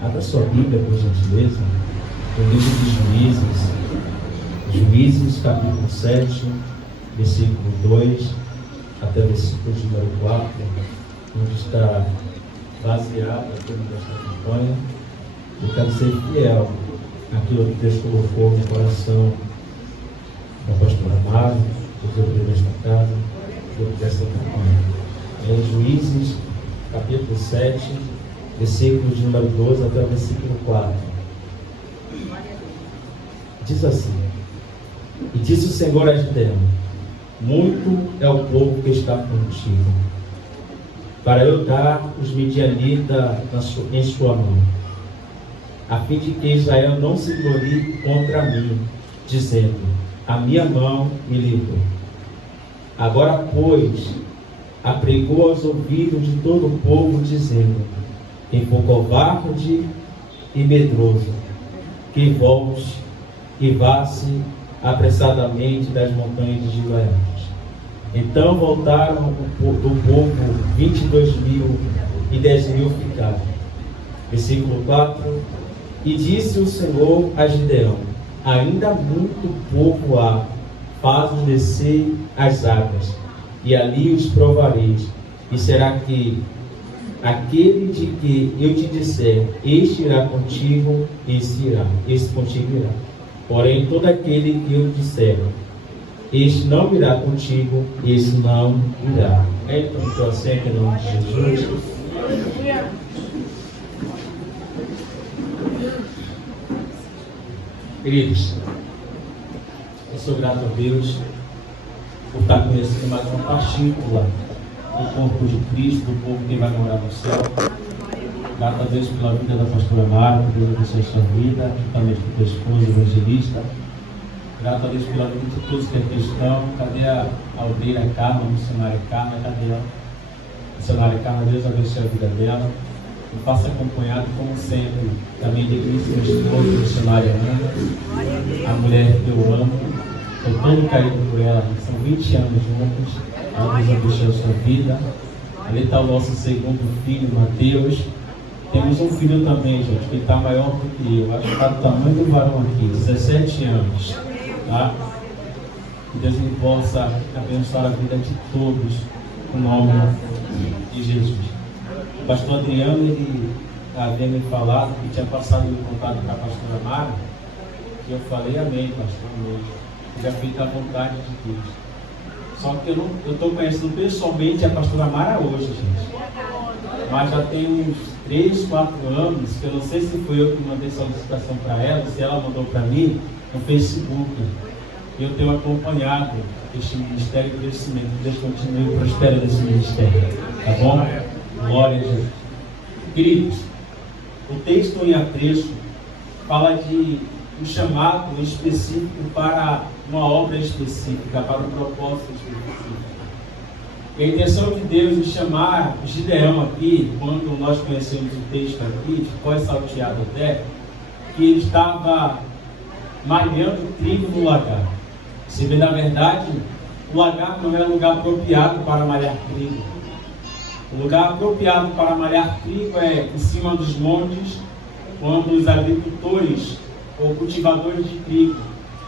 Abra sua Bíblia, por gentileza, no livro de Juízes, capítulo 7, versículo 2, até o versículo de número 4, onde está baseada toda esta campanha. Eu quero ser fiel àquilo que Deus colocou no coração da pastora Mara, dos obreiros desta casa, desta campanha. Em Juízes, capítulo 7, versículo de número 12 até o versículo 4. Diz assim: E disse o Senhor a Gideão: Muito é o povo que está contigo, para eu dar os midianitas em sua mão, a fim de que Israel não se glorie contra mim, dizendo: A minha mão me livrou. Agora, pois, apregou aos ouvidos de todo o povo, dizendo: Quem for covarde e medroso, que volte e vá-se apressadamente das montanhas de Gileade. Então voltaram do povo 22.000 e 10.000 ficaram. Versículo 4: E disse o Senhor a Gideão: Ainda muito povo há, faz-os descer as águas, e ali os provareis. E será que aquele de que eu te disser, este irá contigo, este contigo irá. Porém, todo aquele que eu disser, este não irá contigo, este não irá. Então, estou assim aqui no nome de Jesus. Queridos, eu sou grato a Deus por estar conhecendo mais uma partícula do corpo de Cristo, do povo que vai morar no céu. Grato a Deus pela vida da pastora Mara, por Deus abençoe a sua vida, juntamente com a tua esposa evangelista. Grato a Deus pela vida de todos que é cristão. Cadê a aldeira Carla, a missionária Carla? Cadê ela? A missionária Carla, Deus abençoe a vida dela. Me faça acompanhado, como sempre, da minha digníssima esposa, a missionária Ana, a mulher que eu amo. Estou todo caído por ela, são 20 anos juntos. Ela Deus abençoe a sua vida. Ali está o nosso segundo filho, Mateus. Temos um filho também, gente, que está maior do que eu. Acho que está do tamanho do varão aqui, 17 anos. Tá? Que Deus me possa abençoar a vida de todos, no nome de Jesus. O pastor Adriano, ele havia me falado que tinha passado o contato com a pastora Mara, e eu falei: Amém, pastor, amém. Já fica à vontade de Deus. Só que eu estou conhecendo pessoalmente a pastora Mara hoje, gente. Mas já tem uns 3, 4 anos, que eu não sei se foi eu que mandei solicitação para ela, se ela mandou para mim no Facebook. Eu tenho acompanhado este ministério de crescimento. Deus continue prosperando esse ministério. Tá bom? Glória a Jesus. Queridos, o texto em apreço fala de um chamado específico para uma obra específica, para um propósito específico. A intenção de Deus de chamar Gideão aqui, quando nós conhecemos o texto aqui, foi salteado até, que ele estava malhando trigo no lagar. Se vê, na verdade, o lagar não é lugar apropriado para malhar trigo. O lugar apropriado para malhar trigo é em cima dos montes, quando os agricultores ou cultivadores de trigo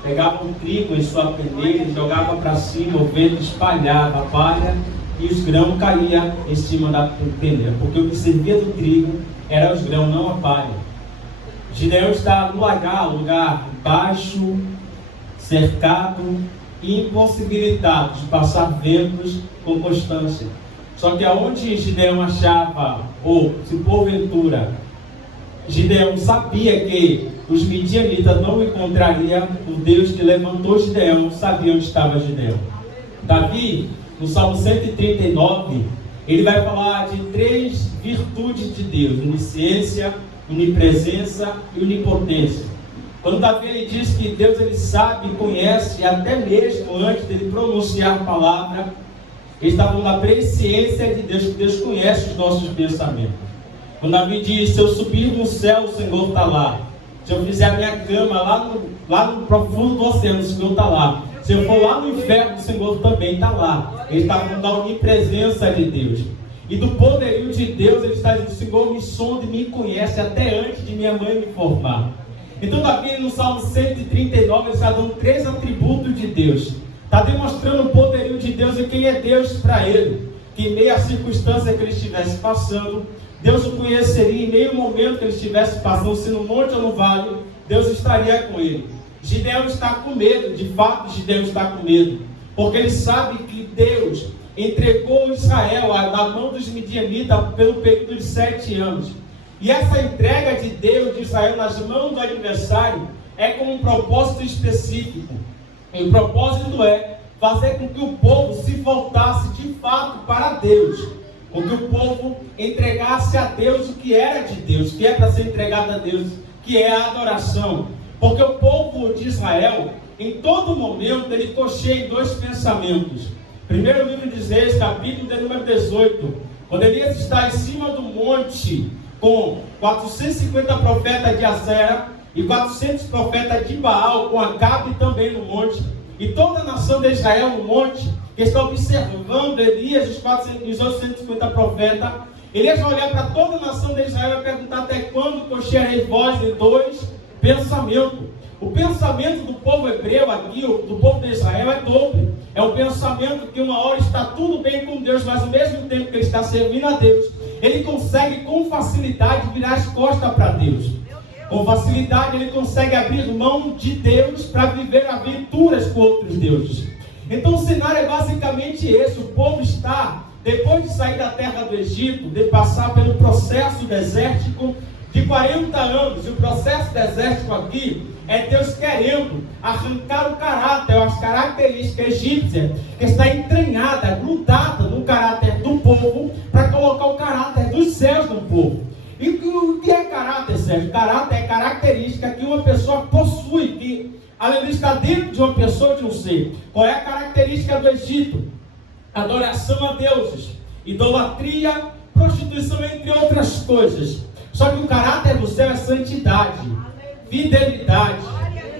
pegavam o trigo em sua peneira e jogavam para cima, o vento espalhava a palha e os grãos caíam em cima da peneira, porque o que servia do trigo era os grãos, não a palha. Gideão está no lugar baixo, cercado e impossibilitado de passar ventos com constância. Só que aonde Gideão achava, ou se porventura Gideão sabia que os midianitas não encontrariam, o Deus que levantou Gideão sabia onde estava Gideão. Davi, no Salmo 139, ele vai falar de 3 virtudes de Deus: onisciência, onipresença e onipotência. Quando Davi ele diz que Deus ele sabe e conhece, até mesmo antes dele pronunciar a palavra, ele está falando da presciência de Deus, que Deus conhece os nossos pensamentos. Quando Davi diz: se eu subir no céu, o Senhor está lá. Se eu fizer a minha cama lá no profundo do oceano, o Senhor está lá. Se eu for lá no inferno, o Senhor também está lá. Ele está falando da onipresença de Deus. E do poderio de Deus, ele está dizendo: Senhor, me sonda e me conhece até antes de minha mãe me formar. Então Davi, no Salmo 139, ele está dando 3 atributos de Deus. Está demonstrando o poderio de Deus e quem é Deus para ele. Que em meio à circunstância que ele estivesse passando, Deus o conheceria em meio ao momento que ele estivesse passando, se no monte ou no vale, Deus estaria com ele. Gideão está com medo, de fato Gideão está com medo, porque ele sabe que Deus entregou Israel na mão dos midianitas pelo período de 7 anos. E essa entrega de Deus de Israel nas mãos do adversário é com um propósito específico. E o propósito é fazer com que o povo se voltasse de fato para Deus, com que o povo entregasse a Deus o que era de Deus, que é para ser entregado a Deus, que é a adoração. Porque o povo de Israel, em todo momento, ele cocheia em 2 pensamentos. Primeiro livro de Reis, capítulo de número 18, quando Elias está em cima do monte, com 450 profetas de Azera e 400 profetas de Baal, com Acabe também no monte, e toda a nação de Israel no monte, que está observando Elias e os 850 profetas. Elias vai olhar para toda a nação de Israel e vai perguntar: até quando cocheareis vós em 2 pensamentos? O pensamento do povo hebreu aqui, do povo de Israel, é dobre. É o pensamento que uma hora está tudo bem com Deus, mas ao mesmo tempo que ele está servindo a Deus, ele consegue com facilidade virar as costas para Deus. Com facilidade ele consegue abrir mão de Deus para viver aventuras com outros deuses. Então o cenário é basicamente esse. O povo está, depois de sair da terra do Egito, de passar pelo processo desértico de 40 anos. E o processo desértico aqui é Deus querendo arrancar o caráter, as características egípcias, que está entranhada, grudada no caráter do povo, para colocar o caráter dos céus no povo. E o que é caráter, Sérgio? Caráter é característica que uma pessoa possui, que além de estar dentro de uma pessoa, de um ser. Qual é a característica do Egito? Adoração a deuses, idolatria, prostituição, entre outras coisas. Só que o caráter do céu é santidade, fidelidade.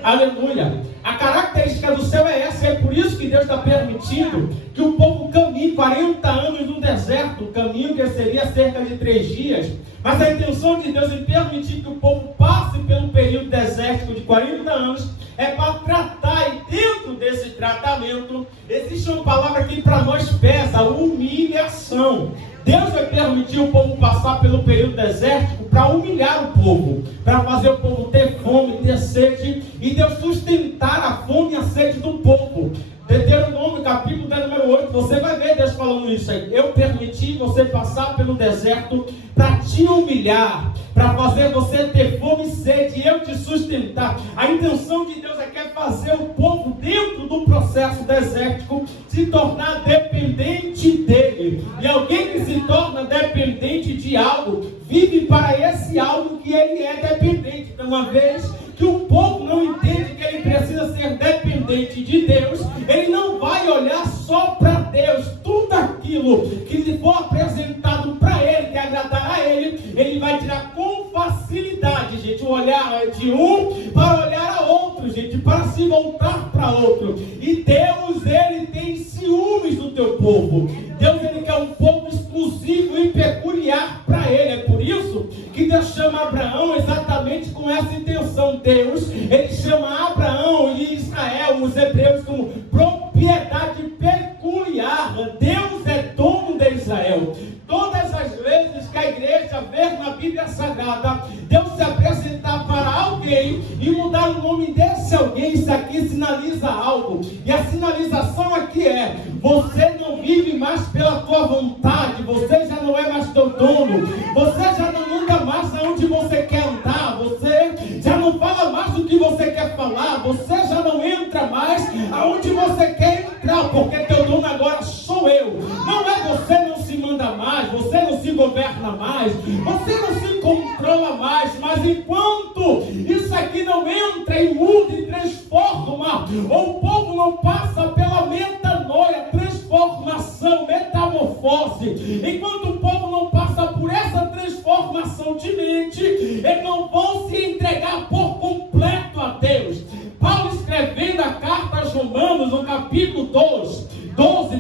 Aleluia. A característica do céu é essa. É por isso que Deus está permitindo que o povo caminhe 40 anos no deserto. O caminho que seria cerca de 3 dias. Mas a intenção de Deus em permitir que o povo passe pelo período desértico de 40 anos é para tratar. E dentro desse tratamento existe uma palavra que para nós pesa: humilhação. Deus vai permitir o povo passar pelo período desértico para humilhar o povo, para fazer o povo ter fome, ter sede, e Deus sustentar a fome e a sede do povo. Deuteronômio, capítulo número 8, você vai ver Deus falando isso aí. Eu permiti você passar pelo deserto para te humilhar, para fazer você ter fome e sede, e eu te sustentar. A intenção de Deus é que fazer o povo, dentro do processo desértico, se tornar dependente dele. E alguém que se torna dependente de algo, vive para esse algo que ele é dependente. Então, uma vez que o povo não entende que ele precisa ser dependente de Deus, ele não vai olhar só para Deus. Tudo aquilo que lhe for apresentado para ele, que agradará a ele, ele vai tirar com facilidade, gente, o olhar de um para olhar a outro, gente, para se voltar para outro. E Deus, ele tem ciúmes do teu povo. Deus, ele quer um povo exclusivo e peculiar para ele. É por isso que Deus chama Abraão exatamente com essa intenção. Deus, ele chama Abraão e Israel, os hebreus, como propriedade peculiar. Deus é dono de Israel. Todas as vezes que a igreja vê na Bíblia Sagrada Deus se apresentar para alguém e mudar o nome desse alguém, isso aqui sinaliza algo. E a sinalização aqui é: você não vive mais pela tua vontade, você já não é mais teu dono, você já não anda mais aonde você quer andar, você já não fala mais o que você quer falar, você já não entra mais aonde você quer entrar, porque teu dono agora sou eu. Não é você, não se manda mais, você não se governa mais, você não se controla mais. Mas enquanto isso aqui não entra e muda e transforma, ou o povo não passa pela metanoia, transformação, metamorfose, enquanto o povo não passa por essa transformação de mente, eles não vão se entregar por completo a Deus. Paulo, escrevendo a carta aos Romanos, no capítulo 12,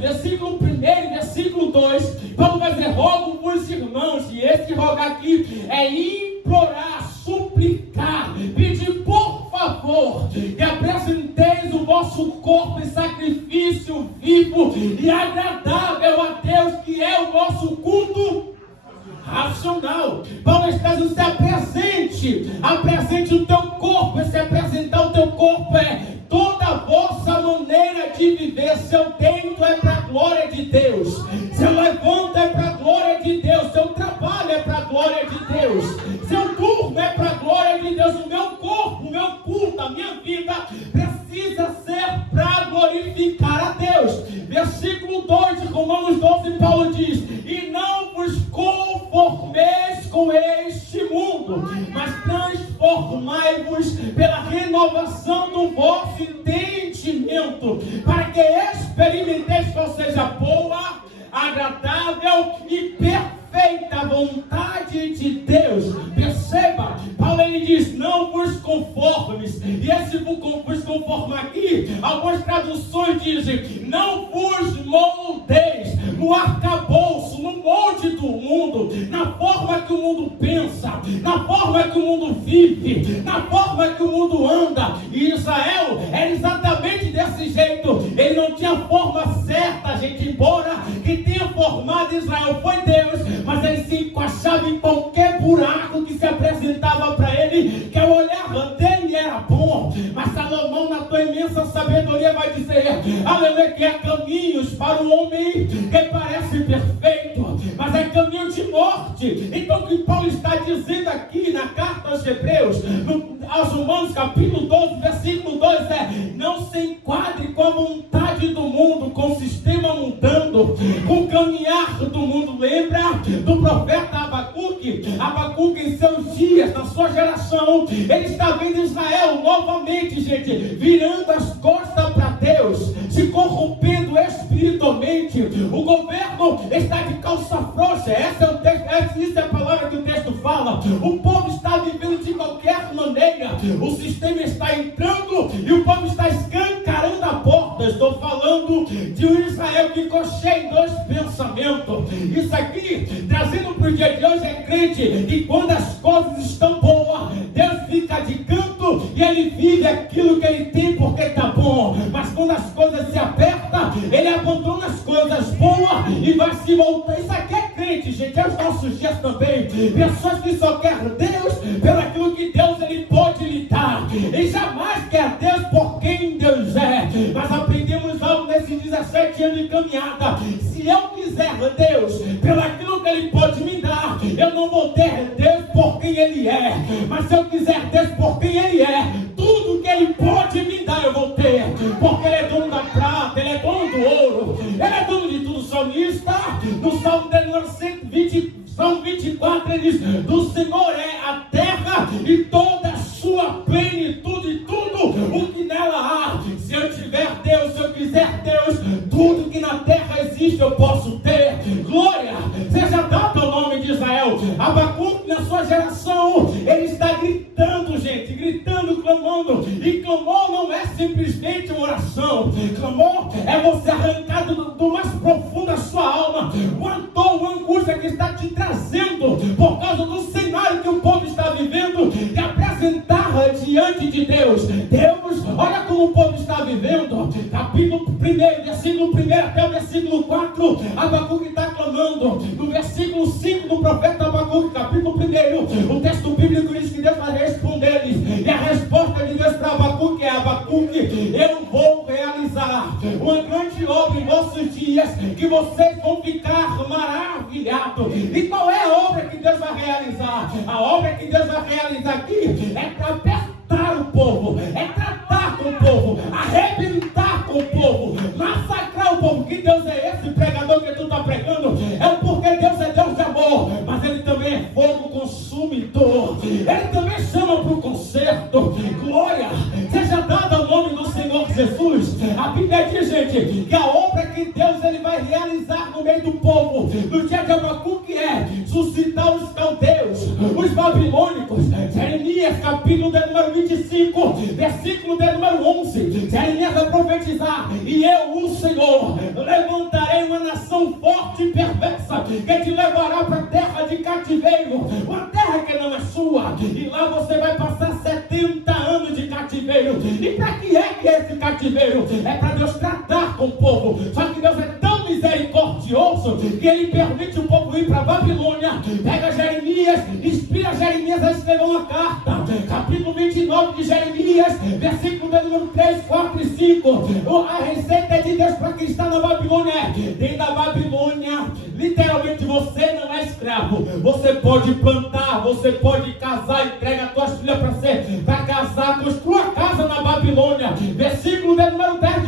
versículo 1 e versículo 2, Paulo vai dizer: rogo E esse rogar aqui é implorar, suplicar, pedir por favor que apresenteis o vosso corpo em sacrifício vivo e agradável a Deus, que é o vosso culto racional. Paulo está dizendo: se apresente o teu corpo. E se apresentar o teu corpo é toda a vossa maneira de viver. Seu deito é para a glória de Deus, seu levanto é para a glória de Deus, seu trabalho é para a glória de Deus, seu turno é para a glória de Deus. O meu corpo, o meu culto, a minha vida precisa ser para glorificar a Deus. Versículo 2 de Romanos 12, Paulo diz: e não vos conformeis com este mundo, mas transformai-vos pela renovação do vosso entendimento, para que experimenteis qual seja a boa, agradável e perfeita vontade de Deus. Perceba, Paulo ele diz: não vos conformes. E esse vos conformar aqui, algumas traduções dizem: não vos moldeis no arcabouço, no molde do mundo, na forma que o mundo pensa, na forma que o mundo vive, na forma que o mundo anda. E Israel era exatamente desse jeito. Ele não tinha forma certa, gente. Embora que tenha formado Israel foi Deus, mas ele se encaixava em qualquer buraco que se apresentava para ele, que ao olhar dele era bom. Mas Salomão, na tua imensa sabedoria, vai dizer: aleluia, que há caminhos para o homem que parece perfeito, mas é caminho de morte. Então o que Paulo está dizendo aqui na carta aos Hebreus, aos Romanos capítulo 12, versículo 2 é: não se enquadre com a vontade do mundo, com o sistema mudando, com o caminhar do mundo. Lembra do profeta Abacuque? Abacuque, em seus dias, na sua geração, ele está vendo Israel novamente, gente, virando as costas para Deus, se corrompendo espiritualmente. O governo está de calça frouxa. Essa é o texto, essa é a palavra que o texto fala. O povo está vivendo de qualquer maneira. O sistema está entrando e o povo está escancarando a porta. Estou falando de um Israel que ficou cheio de dois pensamentos. Isso aqui, trazendo para o dia de hoje, é crente que quando as coisas estão boas, Deus fica de canto e ele vive aquilo que ele tem porque está bom. Mas quando as coisas se apertam, ele abandona as coisas boas e vai se voltar. Isso aqui é crente, gente. É os nossos dias também. Pessoas que só querem Deus pelo aquilo que Deus ele pode lhe dar. E jamais quer Deus por quem Deus é. Mas aprendemos algo nesses 17 anos de caminhada. Se eu quiser Deus pelo aquilo que ele pode me dar, eu não vou ter Deus por quem ele é. Mas se eu quiser Deus por quem ele é, tudo que ele pode me dar eu vou ter, porque ele é dono da prata, ele é dono do ouro, ele é dono de tudo. O salmista, no Salmo de número 120, Salmo 24, ele diz: do Senhor é a terra e toda a sua plenitude, tudo o que nela há. Se eu tiver Deus, se eu quiser Deus, tudo que na terra existe eu posso ter. Glória seja dada ao nome de Israel. Abacuque, na sua geração, ele está gritando, gente, gritando, clamando. E clamor não é simplesmente uma oração. Clamor é você arrancado do mais profundo da sua alma, uma dor, uma angústia que está te trazendo por causa do cenário que o povo está vivendo, de apresentar diante de Deus. Deus, olha como o povo está vivendo. Capítulo 1, versículo 1 até o versículo 4, Abacuque está clamando. No versículo 5 do profeta Abacuque, capítulo 1, o texto bíblico diz que Deus vai responder-lhes. E a resposta de Deus para Abacuque é: Abacuque, eu vou realizar uma grande obra em vossos dias, que vocês vão ficar maravilhados. E qual é a obra que Deus vai realizar? A obra que Deus vai realizar aqui é apertar o povo, é tratar com o povo, arrebentar com o povo, massacrar o povo. Que Deus é esse, pregador, que tu está pregando? É porque Deus é Deus de amor, mas ele também é fogo consumidor. Ele também chama para o conserto. Glória seja dada ao nome do Senhor Jesus. A Bíblia diz, gente, que a obra que Deus ele vai realizar no meio do povo, no dia de Abacuque, é suscitar os caldeus, os babilônicos. Jeremias, capítulo de número 25, versículo de número 11. Jeremias vai profetizar: e eu, o Senhor, levantarei uma nação forte e perversa, promessa que te levará para a terra de cativeiro, uma terra que não é sua, e lá você vai passar 70 anos de cativeiro. E para que é esse cativeiro? É para Deus tratar com o povo. Só que Deus é tão misericordioso que Ele permite o povo ir para a Babilônia. Pega Jeremias, inspira Jeremias a escrever uma carta, capítulo 29 de Jeremias, versículo número 3, 4 e 5. A receita de Deus para quem está na Babilônia é: dentro da Babilônia, literalmente você não é escravo. Você pode plantar, você pode casar, entrega as tuas filhas para casar, construa a casa na Babilônia. Versículo número 10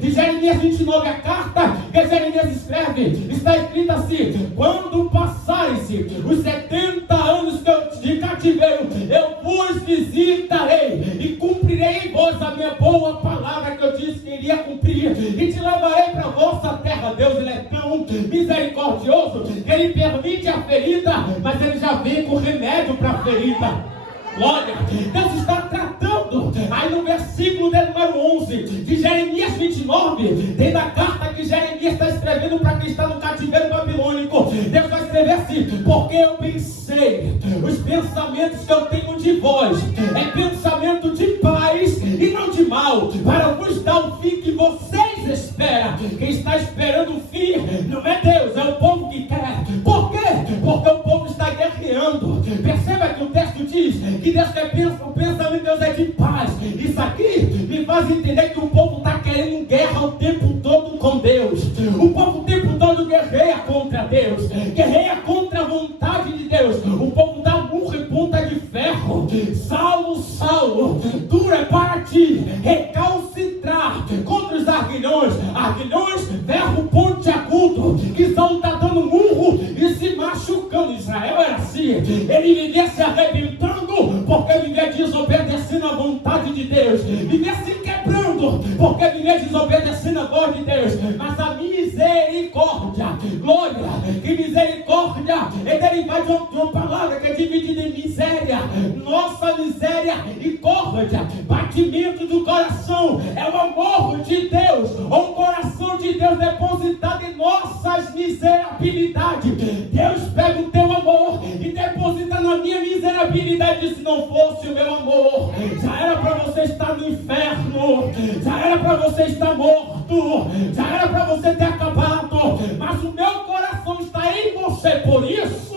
de Jeremias 29, a carta que Jeremias escreve, está escrito assim: quando passarem-se os 70 anos de cativeiro, eu vos visitarei e cumprirei em vós a minha boa palavra que eu disse que iria cumprir, e te levarei para a vossa terra. Deus, Ele é tão misericordioso que Ele permite a ferida, mas Ele já vem com remédio para a ferida. Glória, Deus está tratando. Aí no versículo número 11 de Jeremias 29, tem da carta que Jeremias está escrevendo para quem está no cativeiro babilônico. Deus vai escrever assim: porque eu pensei os pensamentos que eu tenho de vós, é pensamento de paz e não de mal, para vos dar o fim que vocês esperam. Quem está esperando o fim não é Deus, é o povo que quer. Por quê? Porque o povo está guerreando. Perceba que o texto diz que Deus quer o pensamento de Deus é de paz. Isso aqui me faz entender que o povo está querendo guerra o tempo todo com Deus. O povo o tempo todo guerreia contra Deus, guerreia contra a vontade de Deus. O povo dá murro e ponta de ferro. Saulo, Saulo, duro é para ti recalcitrar contra os arguilhões. Arguilhões, ferro pontiagudo, que Saulo está dando murro e se machucando. Israel era assim, ele vivia se arrebentando porque vivia desobedecendo a vontade de Deus, vivia se quebrando porque vivia desobedecendo a voz de Deus. Mas a misericórdia, glória, que misericórdia é derivada de uma palavra que é dividida em miséria, nossa miséria e córdia, batimento do coração, é o amor de Deus, ou o coração de Deus depositado em nossas miserabilidades. Deus pega o teu amor e deposita na minha miserabilidade. Se não fosse o meu amor, já era para você estar no inferno, já era para você estar morto, já era para você ter acabado, mas o meu coração está em você. Por isso,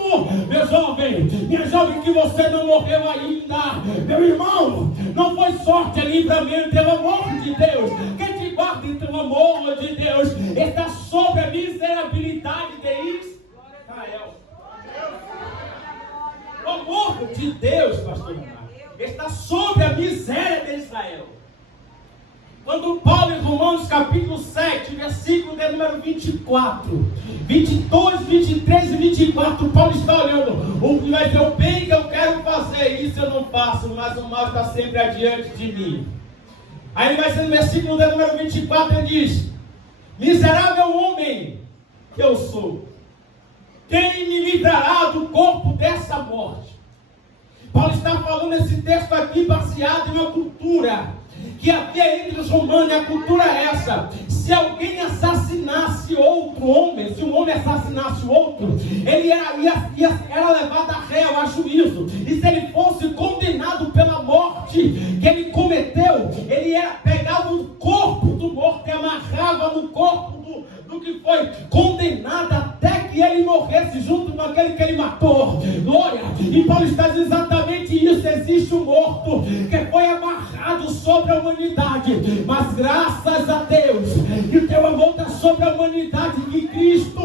meu jovem, minha jovem, que você não morreu ainda. Meu irmão, não foi sorte, é livramento, é o amor de Deus. Quem te guarda entre o amor de Deus está sobre a miserabilidade de Israel. O amor de Deus, pastor, está sobre a miséria de Israel. Quando Paulo em Romanos capítulo 7, versículo de número 24, 22, 23 e 24, Paulo está olhando, o vai dizer: o bem que eu quero fazer, isso eu não faço, mas o mal está sempre adiante de mim. Aí ele vai ser no versículo de número 24, ele diz: miserável homem que eu sou, quem me livrará do corpo dessa morte? Paulo está falando esse texto aqui baseado em uma cultura que havia entre os romanos. E a cultura é essa: se alguém assassinasse outro homem, se um homem assassinasse o outro, ele era levado a réu, a juízo. E se ele fosse condenado pela morte que ele cometeu, ele era pegado no corpo do morto e amarrava no corpo do que foi condenado até que ele morresse junto com aquele que ele matou. Glória! E Paulo está dizendo exatamente isso. Existe um morto que foi amarrado sobre a humanidade, mas graças a Deus que o teu amor está sobre a humanidade, que Cristo,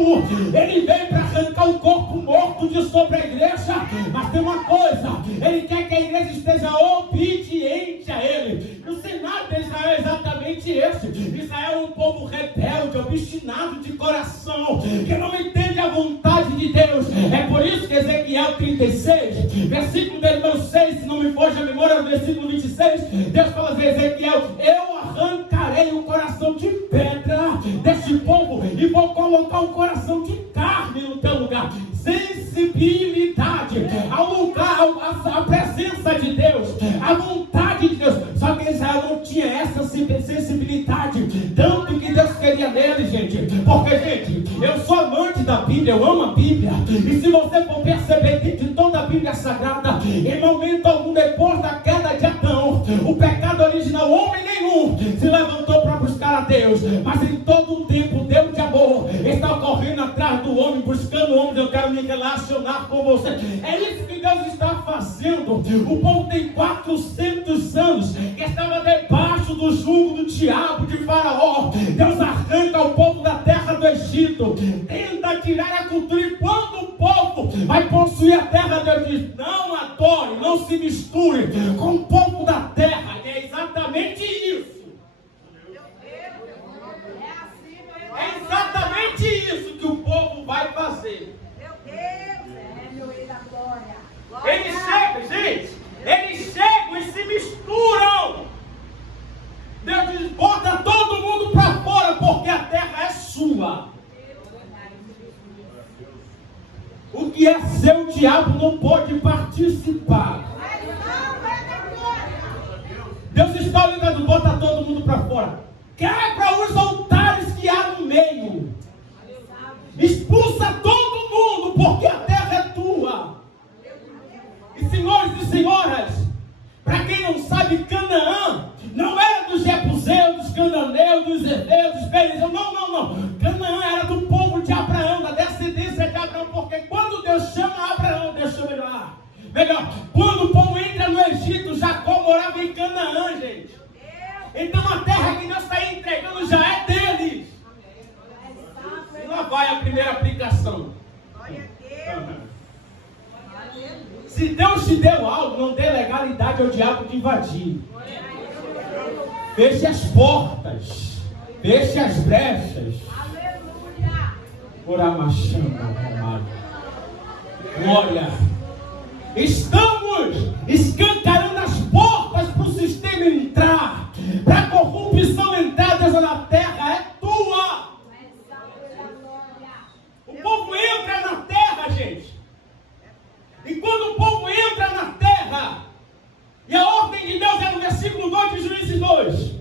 Ele veio para arrancar o corpo morto de sobre a igreja. Mas tem uma coisa: Ele quer que a igreja esteja obediente a Ele. O cenário de Israel é exatamente esse. Israel é um povo rebelde, obstinado de coração, que não entende a vontade de Deus. É por isso que Ezequiel 36, versículo número 6, se não me foge a memória, no versículo 26, Deus fala assim: Ezequiel, eu arrancarei o coração de pedra deste povo e vou colocar um coração de carne no teu lugar. Sensibilidade ao lugar, à presença de Deus, à vontade de Deus. Só que Israel não tinha essa sensibilidade, tanto que Deus queria nele, gente. Porque, gente, eu sou amante da Bíblia. Bíblia, eu amo a Bíblia. E se você for perceber de toda a Bíblia Sagrada, em momento algum depois da queda de Adão, o pecado original, homem nenhum se levantou para buscar a Deus. Mas em todo o tempo, Deus de amor está correndo atrás do homem, buscando o homem. Eu quero me relacionar com você. É isso que Deus está fazendo. O povo tem 400 anos que estava debaixo do jugo do diabo, de Faraó. Deus arranca o povo da terra do Egito, tenta tirar a cultura, e quando o povo vai possuir a terra, Deus diz: não adore, não se misture com o povo da terra. E é exatamente isso. É exatamente isso que o povo vai fazer. Eles chegam, gente, eles chegam e se misturam. Deus diz: bota todo mundo para fora, porque a terra é sua. O que é seu, o diabo não pode participar. Deus está olhando: bota todo mundo para fora. Quebra os altares que há no meio. Expulsa todo mundo, porque a terra é tua. E senhores e senhoras, para quem não sabe, Canaã não era dos jebuseus, dos cananeus, dos heveus, dos perizeus. Não. Canaã era do povo de Abraão, da descendência de Abraão. Porque quando Deus chama Abraão, Deus chama ele lá. Melhor, quando o povo entra no Egito, Jacó morava em Canaã, gente. Então a terra que Deus está entregando já é deles. E lá vai a primeira aplicação. Se Deus te deu algo, não dê legalidade ao diabo de invadir. Feche as portas, feche as brechas. Glória. Estamos escancarando as portas para o sistema entrar, para a corrupção entrar. Deus, na terra é tua. O povo entra na terra, gente. E quando o povo entra na terra, e a ordem de Deus é no versículo 2 de Juízes 2: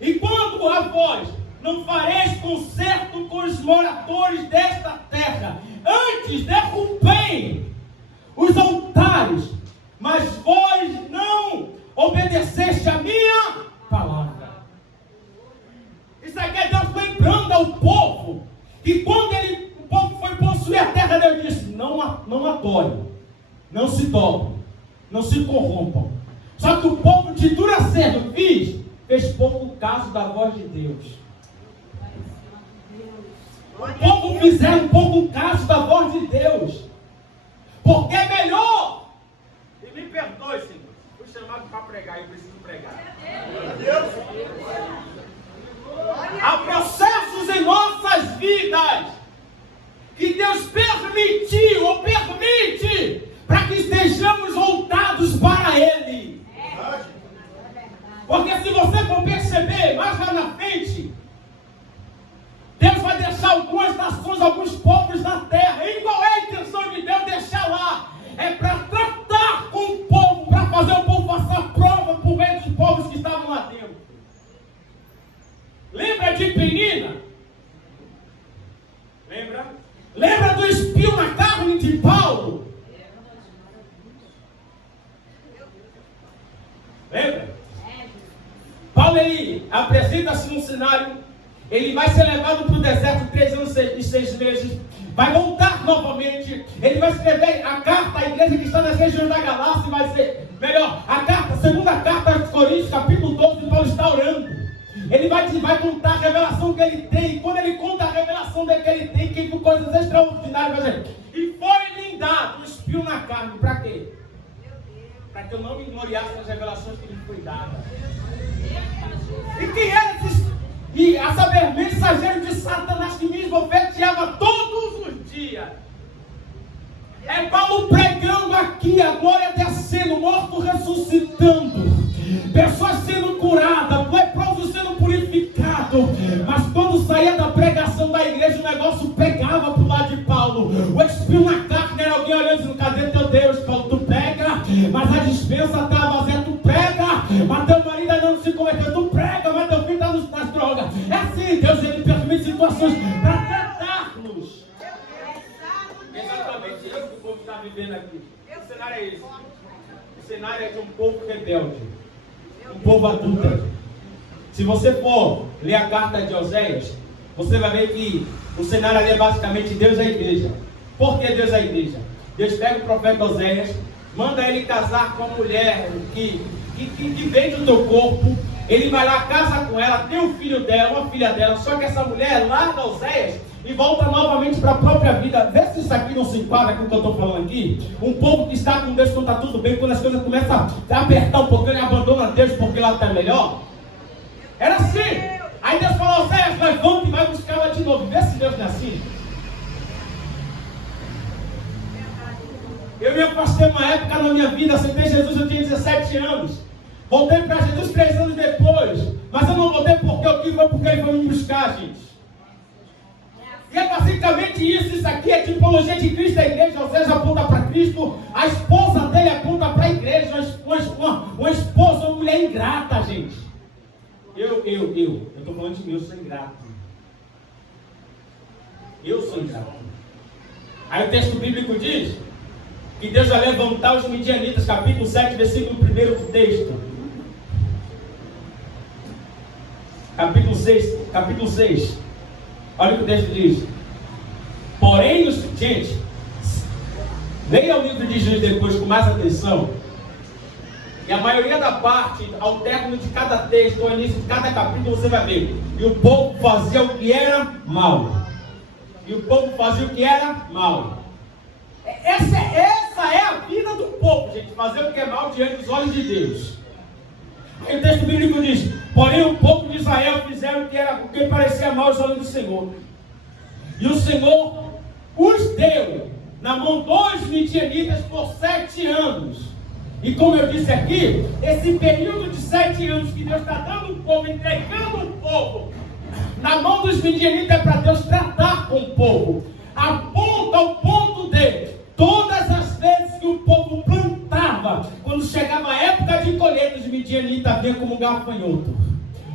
e quando a vós não fareis concerto com os moradores desta terra, antes derrubei os altares, mas vós não obedeceste a minha palavra. Isso aqui é Deus lembrando ao povo que quando o povo foi possuir a terra, Deus disse: não adore, não se dobre, não se corrompam. Só que o povo de Duracerdo fez pouco caso da voz de Deus. O povo fizeram pouco caso da voz de Deus. Porque é melhor. E me perdoe, Senhor, fui chamado para pregar e preciso pregar. Há processos em nossas vidas que Deus permitiu ou permite para que estejamos voltados para Ele. Porque se você for perceber mais lá na frente, Deus vai deixar algumas nações, alguns povos na terra. E qual é a intenção de Deus deixar lá? É para tratar com o povo, para fazer o povo passar prova por meio dos povos que estavam lá dentro. Lembra de Penina? Lembra do espinho na carne de Paulo? Lembra? Paulo, ele apresenta-se num cenário. Ele vai ser levado para o deserto 3 anos e 6 meses. Vai voltar novamente. Ele vai escrever a carta à igreja que está nas regiões da Galácia. E vai ser, melhor, a segunda carta aos Coríntios, capítulo 12, Paulo está orando. Ele vai contar a revelação que ele tem. E quando ele conta a revelação que ele tem, que com coisas extraordinárias, vai dizer: e foi-lhe dado um espinho na carne. Para quê? Para que eu não me gloriasse nas revelações que lhe foi dada. E quem era esse? E a saber, mensageiro de Satanás que me esbofeteava todos os dias. É Paulo pregando aqui, a glória descendo, morto ressuscitando, pessoas sendo curadas, leprosos sendo purificados. Mas quando saía da pregação da igreja, o negócio pegava para o lado de Paulo. O espinho na carne era alguém olhando e dizendo: cadê teu Deus, Paulo? Tu prega, mas a dispensa está vazia. Tu prega, mas teu marido ainda não se converteu. Tu prega, mas teu filho está nas drogas. É assim, Deus, ele permite situações para tratar-nos. vivendo aqui. O cenário é esse. O cenário é de um povo rebelde. Um povo adúltero. Se você for ler a carta de Oséias, você vai ver que o cenário ali é basicamente Deus e a igreja. Por que Deus e a igreja? Deus pega o profeta Oséias, manda ele casar com uma mulher que vem do teu corpo. Ele vai lá, casa com ela, tem um filho dela, uma filha dela. Só que essa mulher larga Oséias e volta novamente para a própria vida. Vê se isso aqui não se enquadra com o que eu estou falando aqui. Um povo que está com Deus quando está tudo bem, quando as coisas começam a apertar um pouquinho, ele abandona Deus porque lá está melhor. Era assim. Aí Deus falou: Oséias, levanta e vai buscar ela de novo. Vê se Deus não é assim. Eu me afastei uma época na minha vida, aceitei Jesus, eu tinha 17 anos. Voltei para Jesus 3 anos depois. Mas eu não voltei porque eu quis, foi porque ele foi me buscar, gente. E é basicamente isso. Isso aqui é tipologia de Cristo, a igreja. Oséias aponta para Cristo. A esposa dele aponta para a igreja. Uma esposa, uma mulher ingrata, gente. Eu estou falando de mim, eu sou ingrato. Eu sou ingrato. Aí o texto bíblico diz que Deus vai levantar os midianitas, capítulo 7, versículo 1 do texto. Capítulo 6. Olha o que o texto diz. Porém, gente, leia o livro de Juízes depois com mais atenção. E a maioria da parte, ao término de cada texto, ao início de cada capítulo, você vai ver. E o povo fazia o que era mal. E o povo fazia o que era mal. Essa é a vida do povo, gente. Fazer o que é mal diante dos olhos de Deus. Aí o texto bíblico diz: porém o povo de Israel fizeram o que parecia mal aos olhos do Senhor. E o Senhor os deu na mão dos midianitas por 7 anos. E como eu disse aqui, esse período de 7 anos que Deus está dando o povo, entregando o povo na mão dos midianitas, é para Deus tratar com o povo. Aponta ao ponto de todas as vezes que o povo plantava, quando chegava a época de colheita, os midianitas vinham como um gafanhoto.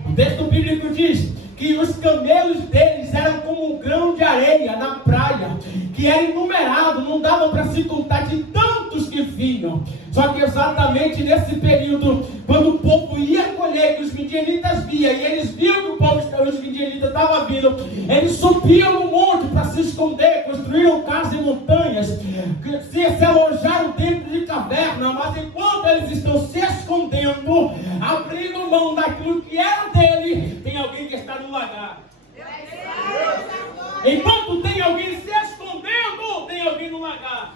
O texto bíblico diz que os camelos deles eram como um grão de areia na praia, que era inumerado, não dava para se contar de tantos que vinham. Só que exatamente nesse período, quando o povo ia colher, que os midianitas viam, e eles viam que os midianitas estavam vindo, eles subiam no monte para se esconder, construíram casas em montanhas, se alojaram dentro de caverna, mas enquanto eles estão se escondendo, abrindo mão daquilo que era dele, tem alguém que está no lagar. Enquanto tem alguém se escondendo, tem alguém no lagar.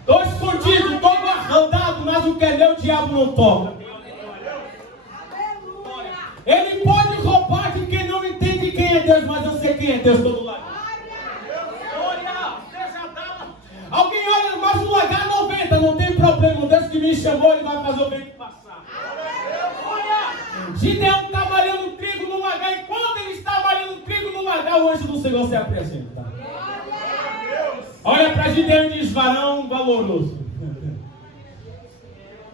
Estou escondido, estou guardado, mas o que é meu, o diabo não toca. Ele pode roubar de quem não entende quem é Deus, mas eu sei quem é Deus, estou no lagar. Alguém olha, mas o lagar 90, não tem problema. O Deus que me chamou, ele vai fazer o vento passar. Gideão está malhando trigo no lagar, e quando ele está malhando trigo no lagar, o anjo do Senhor se apresenta. Olha para Gideão e diz: varão valoroso.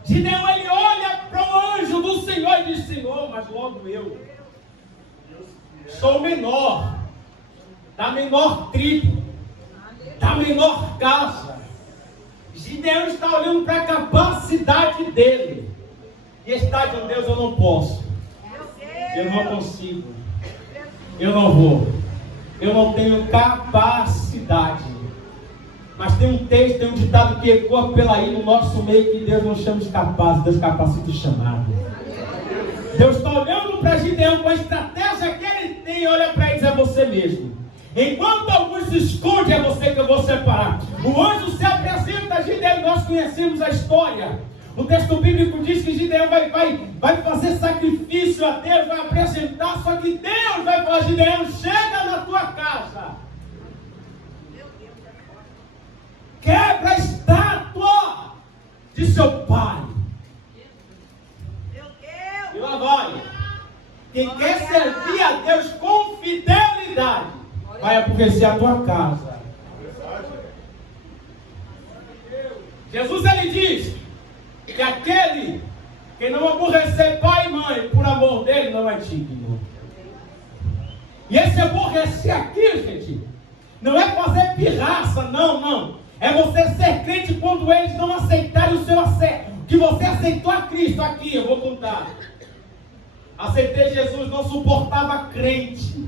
Gideão, ele olha para o anjo do Senhor e diz: Senhor, mas logo eu sou menor, da menor tribo, da menor casa. Gideão está olhando para a capacidade dele e está dizendo: Deus, eu não posso, eu não consigo, eu não vou, eu não tenho capacidade. Mas tem um texto, tem um ditado que ecoa pela aí no nosso meio, que Deus não chama de capaz, Deus capacita o chamado. Deus está olhando para Gideão com a estratégia que ele tem, olha para ele e diz: é você mesmo. Enquanto alguns se escondem, é você que eu vou separar. O anjo se apresenta a Gideão, nós conhecemos a história. O texto bíblico diz que Gideão vai fazer sacrifício a Deus, vai apresentar, só que Deus vai falar: Gideão, chega na tua casa. Quebra a estátua de seu pai. E lá vai. Quem quer servir a Deus com fidelidade vai aborrecer a tua casa. Jesus, ele diz que aquele que não aborrecer pai e mãe por amor dele não é digno. E esse aborrecer aqui, gente, Não é fazer pirraça, não. É você ser crente quando eles não aceitarem o seu acesso. Que você aceitou a Cristo. Aqui, eu vou contar. Aceitei Jesus, não suportava crente.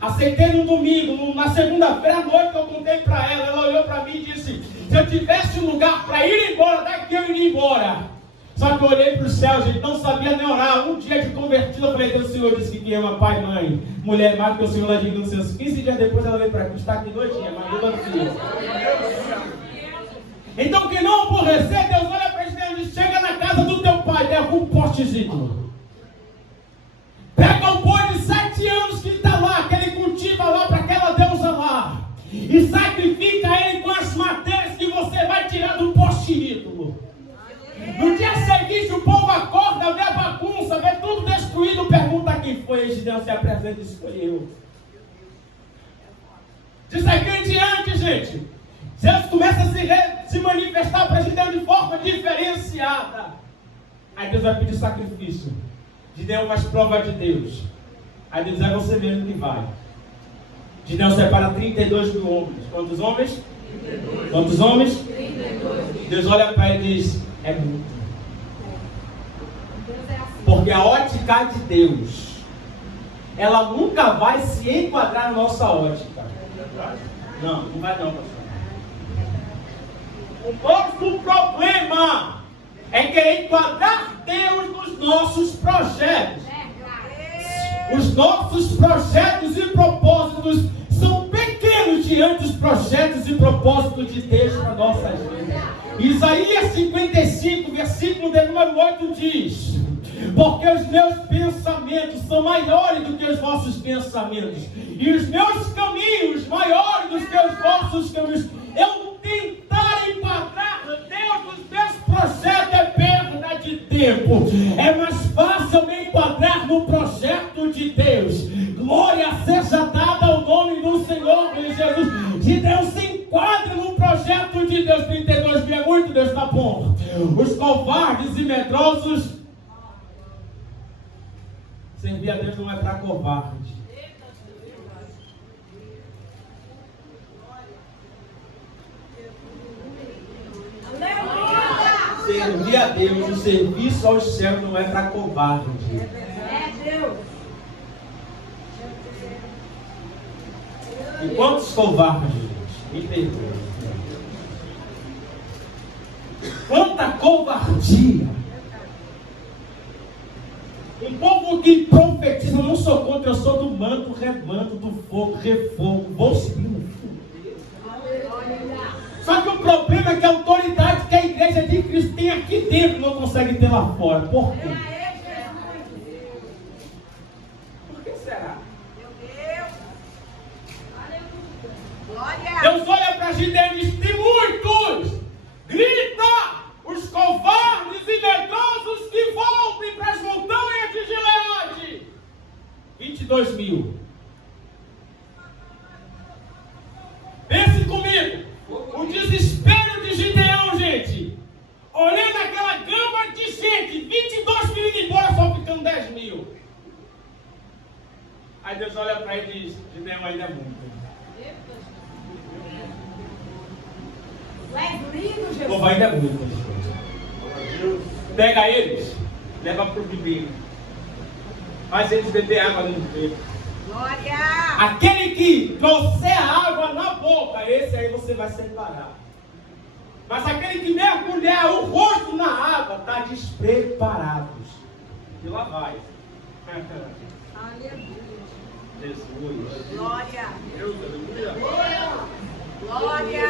Aceitei no domingo, na segunda-feira à noite eu contei para ela. Ela olhou para mim e disse: se eu tivesse um lugar para ir embora, daqui eu iria embora. Só que eu olhei para o céu, gente, não sabia nem orar. Um dia de convertido, eu falei: Deus, o Senhor disse que ama pai, mãe, mulher, mais que o Senhor lá diga nos seus 15 dias depois ela veio para aqui, está aqui 2 dias, mas eu filho. Então, quem não aborrecer, Deus olha para gente e diz: chega na casa do teu pai, derruba um postezinho. Pega um boi de 7 anos que está lá, que ele cultiva lá para aquela deusa lá, e sacrifica ele com as madeiras que você vai tirar do poste ídolo. No dia seguinte o povo acorda, vê a bagunça, vê tudo destruído, pergunta quem foi. Gideão se apresenta e diz: foi eu. Diz aqui em diante, gente, Deus começa a se manifestar para Gideão de forma diferenciada. Aí Deus vai pedir sacrifício. Gideão faz prova de Deus. Aí Deus diz: é você mesmo que vai. Gideão separa 32 mil homens. Quantos homens? 32. Quantos homens? 32. Deus olha para ele e diz: é muito. Porque a ótica de Deus, ela nunca vai se enquadrar na nossa ótica. Não vai não, pastor. O nosso problema é querer enquadrar Deus nos nossos projetos. Os nossos projetos e propósitos são pequenos diante dos projetos e propósitos de Deus para nossas vidas. Isaías 55, versículo de número 8 diz: porque os meus pensamentos são maiores do que os vossos pensamentos, e os meus caminhos maiores do que os vossos caminhos. Eu tentar enquadrar Deus nos meus projetos é perda de tempo. É mais fácil me enquadrar no projeto de Deus. Glória seja dada ao nome do Senhor Jesus. De Deus se enquadra no projeto de Deus. 32 mil é muito, Deus está bom. Os covardes e medrosos, servir a Deus não é para covarde. Servir a Deus, o serviço aos céus não é para covarde. E quantos covardes, gente? Me perdoe. Quanta covardia. Um povo que profetiza, eu não sou contra, eu sou do manto, remanto, do fogo, refogo, vou seguir no fogo. Só que o problema é que a autoridade que a igreja de Cristo tem aqui dentro não consegue ter lá fora. Por quê? Por que será? Deus olha para Gideão e diz: tem muitos! Grita! Os covardes e medrosos que voltem para as montanhas de Gileade. 22 mil. Pense comigo. O desespero de Gideão, gente. Olhando aquela gama de gente. 22 mil indo embora, só ficando 10 mil. Aí Deus olha para ele e diz: Gideão ainda é muito. Povo ainda é muito. Pega eles, leva para o ribeiro, faz eles beber água no ribeiro. Glória! Aquele que trouxer a água na boca, esse aí você vai separar. Mas aquele que mergulhar o rosto na água, está despreparado. E lá vai. Aleluia. Jesus. Glória. Deus, aleluia. Glória.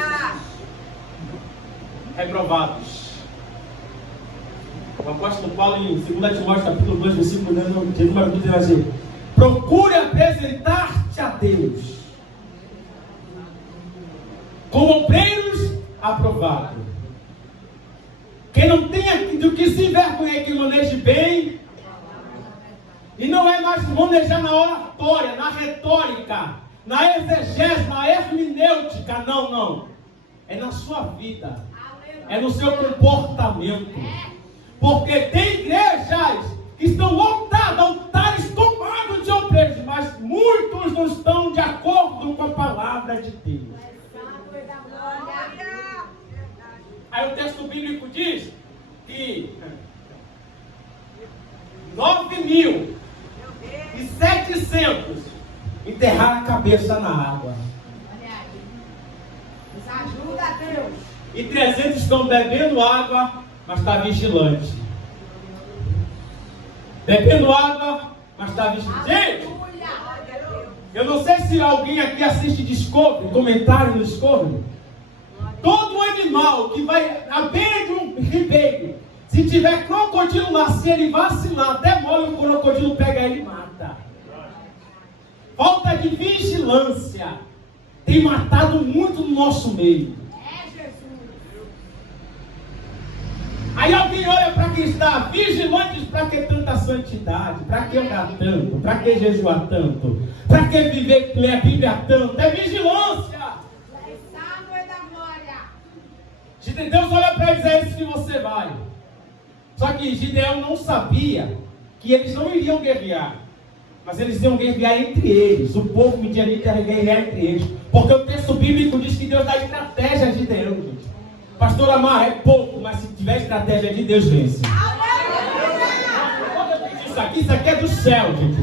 Reprovados. O apóstolo Paulo, em 2 Timóteo, capítulo 2, versículo de número 12, vai dizer: procure apresentar-te a Deus como obreiros aprovados, que não tenha do que se envergonhar, que maneje bem, e não é mais manejar na oratória, na retórica, na exegese, na hermenêutica, não, é na sua vida, é no seu comportamento. Porque tem igrejas que estão lotadas, altares tomados de obreiros, mas muitos muitos não estão de acordo com a palavra de Deus. Aí o texto bíblico diz que 9.700 enterraram a cabeça na água. Ajuda a Deus. E 300 estão bebendo água, mas está vigilante. Bebendo água, mas está vigilante. Gente, eu não sei se alguém aqui assiste Discovery, comentário no Discovery. Todo animal que vai à beira de um ribeiro, se tiver crocodilo lá, se ele vacilar, até mole, o crocodilo pega ele e mata. Falta de vigilância tem matado muito no nosso meio. Aí alguém olha para quem está vigilante, para que tanta santidade? Para que orar tanto? Para que jejuar tanto? Para que ler a Bíblia tanto? É vigilância. Deus olha para eles, é isso que você vai. Só que Gideão não sabia que eles não iriam guerrear, mas eles iam guerrear entre eles. O povo midianita ia guerrear entre eles, porque o texto bíblico diz que Deus dá estratégia a Gideão, gente. Pastor Amar, é pouco, mas se tiver estratégia de Deus, vence. Isso aqui é do céu, gente.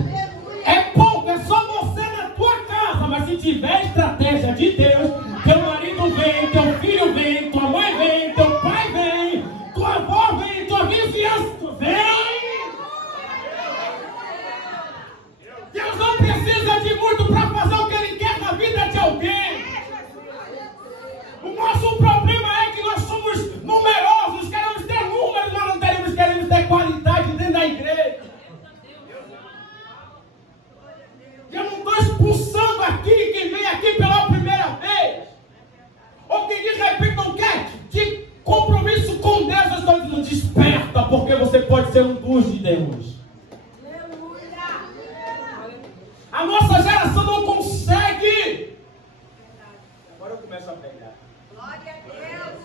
É pouco, é só você na tua casa, mas se tiver estratégia de Deus, teu marido vem, teu filho vem, tua mãe vem, teu pai vem, tua avó vem, tua vizinhança vem. Deus não precisa de muito para fazer o que Ele quer na vida de alguém. O nosso problema é que nós somos numerosos, queremos ter números, mas não queremos ter qualidade dentro da igreja. Eu não estou expulsando aqui quem vem aqui pela primeira vez, ou quem de repente não quer de compromisso com Deus. Eu estou dizendo, desperta, porque você pode ser um dos de Deus. A nossa geração não consegue. Agora eu começo a pegar. Glória a Deus.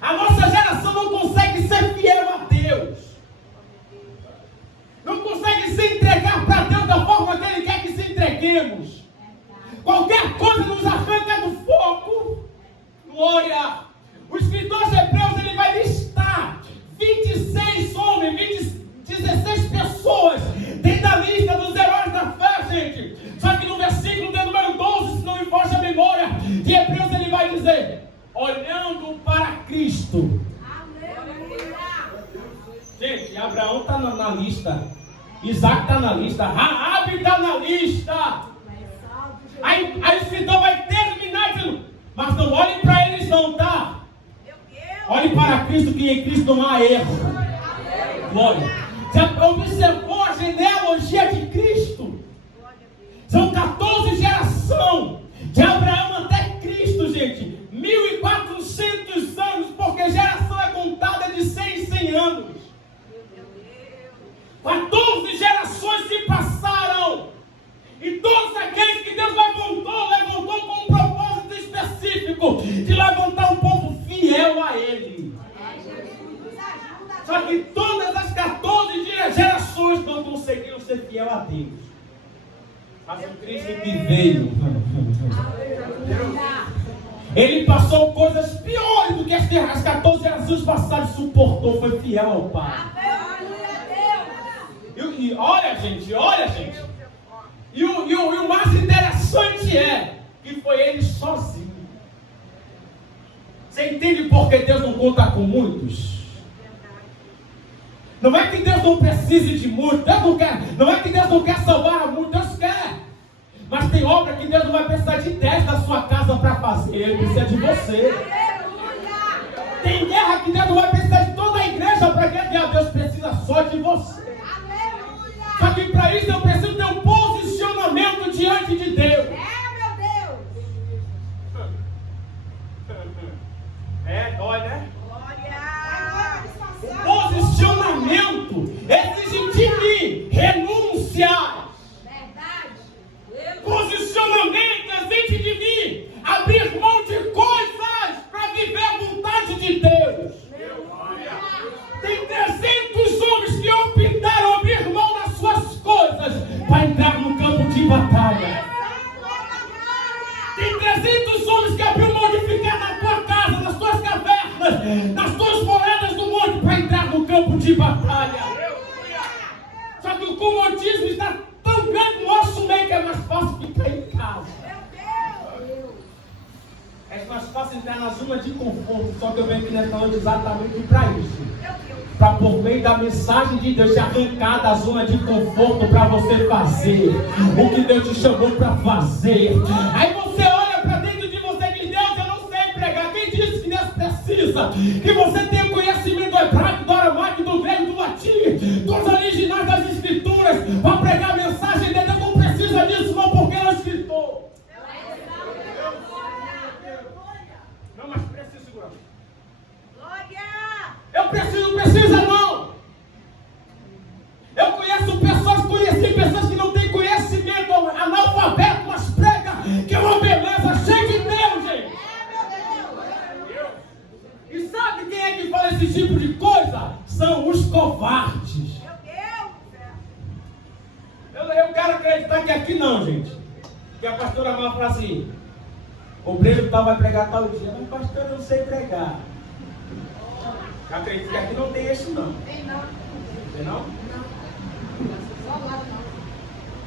A nossa geração não consegue ser fiel a Deus. Não consegue se entregar para Deus da forma que Ele quer que se entreguemos. Qualquer coisa nos arranca do foco. Glória. O escritor de Hebreus, ele vai listar 26 homens, 16 pessoas dentro da lista dos heróis da fé, gente. Só que no versículo de número 12, se não me foge a memória, de Hebreus ele vai dizer, olhando para Cristo. Gente, Abraão está na lista, Isaac está na lista, Raabe está na lista. Aí o escritor vai terminar dizendo, mas não olhe para eles não, tá? Olhe para Cristo, que em Cristo não há erro. Glória. Já observou a genealogia de Cristo? São 14 gerações, de Abraão até Cristo, gente. 1.400 anos, porque geração é contada de 100 em 100 anos. 14 gerações se passaram. E todos aqueles que Deus levantou com um propósito específico de levantar um povo fiel a Ele. Só que todas as 14 gerações não conseguiram ser fiel a Deus. Mas o Cristo que veio, Ele passou coisas piores do que as 14 gerações passadas, suportou, foi fiel ao Pai. E olha, gente. E o mais interessante é que foi ele sozinho. Você entende por que Deus não conta com muitos? Não é que Deus não precise de muitos, não é que Deus não quer salvar a muitos, Deus quer. Mas tem obra que Deus não vai precisar de 10 da sua casa para fazer, Ele precisa de você. Tem guerra que Deus não vai precisar de toda a igreja para guerrear, Deus precisa só de você. Só que para isso eu preciso ter um posicionamento diante de Deus. Dói, né? O posicionamento exige de mim renúncias. Posicionamento exige de mim abrir mão de coisas para viver a vontade de Deus. Tem 300 homens que optaram abrir mão das suas coisas para entrar nas duas moedas do monte para entrar no campo de batalha. Só que o comodismo está tão grande no nosso meio que é mais fácil ficar em casa. É mais fácil entrar na zona de conforto. Só que eu venho aqui nessa noite exatamente para isso. Para por meio da mensagem de Deus te arrancar da zona de conforto para você fazer o que Deus te chamou para fazer. Aí você olha para dentro de você e diz: Deus, eu não sei pregar. Quem disse que Deus precisa que você tenha conhecimento do hebraico, do aramaico, do grego, do latim, dos originais das escrituras para pregar a mensagem de Deus? Não precisa disso não, porque ele é escritor. Não, mas precisa segurar. Eu precisa não. Eu conheci pessoas que não têm conhecimento, analfabeto, mas prega que é uma beleza, cheia de Deus, gente. E sabe quem é que fala esse tipo de coisa? São os covardes. Eu quero acreditar que aqui não, gente. Que a pastora Amar fala assim: o Breno vai pregar tal dia. Mas pastor, eu não sei pregar. Eu acredito que aqui não tem isso não. Tem não. Tem não? Não.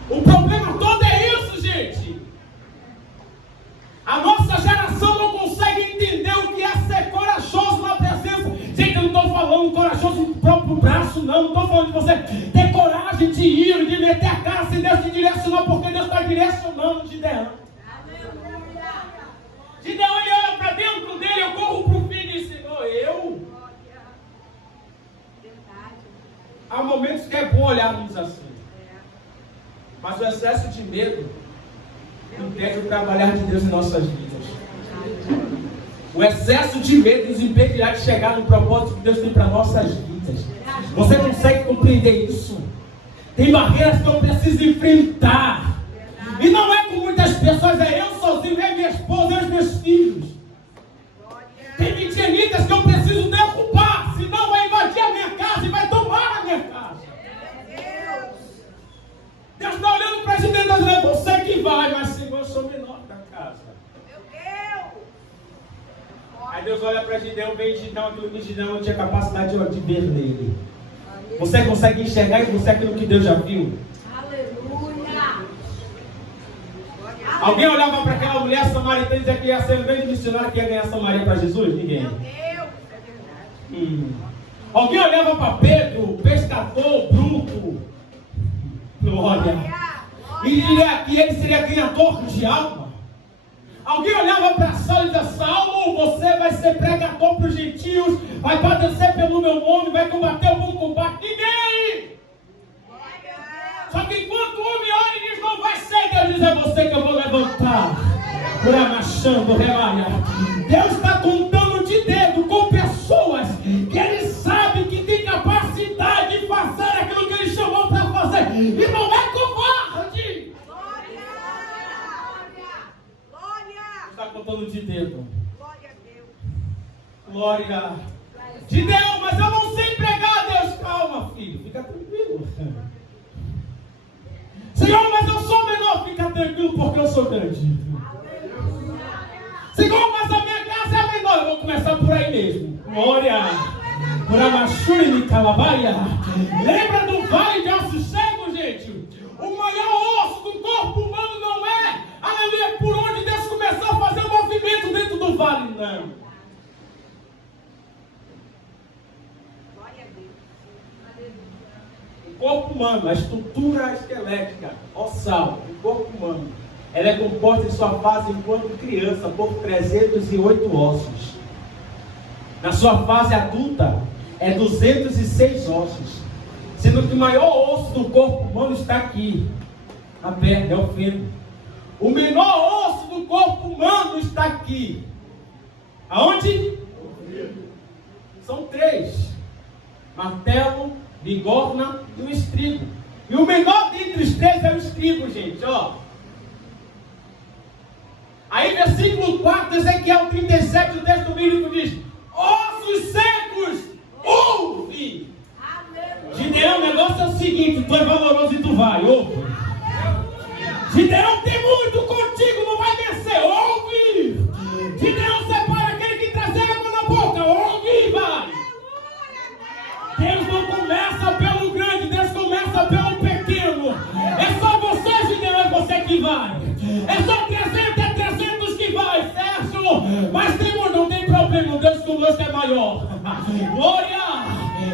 O problema todo é isso, gente. A nossa geração não consegue entender o que é ser corajoso na presença. Gente, eu não estou falando corajoso no próprio braço, não. Não estou falando de você ter coragem de ir, de meter a cara se Deus te direcionar, porque Deus está direcionando Gideão. Gideão, ele olha para dentro dele, eu corro para o filho e diz: Senhor, eu? Há momentos que é bom olharmos assim. Mas o excesso de medo impede o trabalhar de Deus em nossas vidas. O excesso de medo nos impedirá de chegar no propósito que Deus tem para nossas vidas. Você consegue compreender isso? Tem barreiras que eu preciso enfrentar. E não é com muitas pessoas, é eu sozinho, é minha esposa, é os meus filhos. Tem midianitas que eu preciso derrubar, senão vai invadir a minha casa e vai tomar a minha casa. Deus está olhando para a gente e dizendo: é você que vai, mas Senhor, eu sou menor da casa. Aí Deus olha para Gideão, vem Gideão, aquilo que Gideão não tinha capacidade de ver nele. Você consegue enxergar e você aquilo que Deus já viu? Aleluia! Alguém olhava para aquela mulher samaritana e dizia que ia ser o grande missionário que ia ganhar Samaria para Jesus? Ninguém. Alguém olhava para Pedro, pescador, bruto, glória, e diria que ele seria ganhador de alma. Alguém olhava para Saulo e dizia: Saulo, você vai ser pregador para os gentios, vai padecer pelo meu nome, vai combater o bom combate. Ninguém! Só que enquanto o homem olha e diz: não vai ser, Deus diz: é você que eu vou levantar. Por amachando, remaia. Deus está contando de dedo com pessoas que ele sabe que tem capacidade de fazer aquilo que ele chamou para fazer. E não é covarde. Glória! Está contando de dedo. Glória a Deus. Glória. De Deus, mas eu não sei pregar, Deus. Calma, filho. Fica tranquilo. Senhor, mas eu sou menor. Fica tranquilo, porque eu sou grande. Senhor, mas a minha casa é menor. Eu vou começar por aí mesmo. Glória. Por Amachuri e Calavaia. Lembra do vale de ossos secos, gente? O maior osso do corpo humano não é, aleluia, por onde Deus começou a fazer o movimento dentro do vale, não. O corpo humano, a estrutura esquelética, ossal, o corpo humano, ela é composta em sua fase enquanto criança por 308 ossos. Na sua fase adulta, é 206 ossos. Sendo que o maior osso do corpo humano está aqui, na perna, é o fêmur. O menor osso do corpo humano está aqui. Aonde? São 3. Martelo, bigorna e o estribo. E o menor dentre os 3 é o estribo, gente, ó. Aí versículo 4, Ezequiel 37, o texto bíblico diz: ossos secos, ouve. Gideão, o negócio é o seguinte: tu é valoroso e tu vai, ouve. Gideão, tem muito contigo, não vai descer, ouve. Gideão, separa aquele que traz água na boca, ouve. conosco é maior. Glória!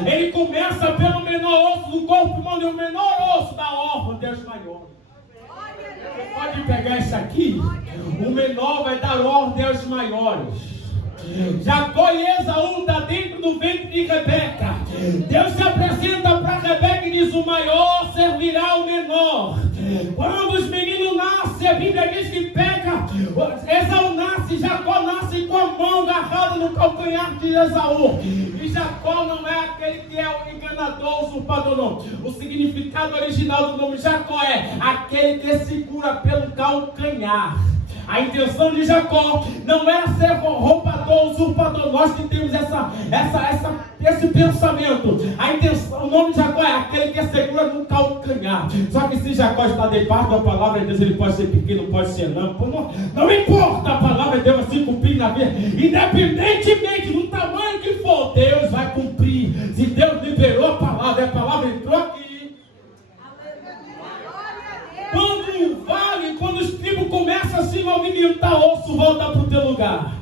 Ele começa pelo menor osso do corpo humano, e o menor osso da orla, Deus maior. Você pode pegar isso aqui? O menor vai dar ordens maiores. Jacó e Esaú está dentro do ventre de Rebeca. Deus se apresenta para Rebeca e diz: o maior servirá ao menor. Quando os meninos nascem, a Bíblia diz que pega, Esaú nasce, Jacó nasce com a mão agarrada no calcanhar de Esaú. E Jacó não é aquele que é o enganador, usurpador, não. O significado original do nome Jacó é aquele que segura pelo calcanhar. A intenção de Jacó não era ser roubador, usurpador. Nós que temos esse pensamento. A intenção, o nome de Jacó é aquele que segura no calcanhar. Só que se Jacó está debaixo da palavra de Deus, ele pode ser pequeno, pode ser lâmpada. Não importa, a palavra de Deus vai se cumprir na vida. Independentemente do tamanho que for, Deus vai cumprir. Se Deus liberou a palavra entrou aqui. Quando os tribos começam assim a movimentar, osso volta para o teu lugar.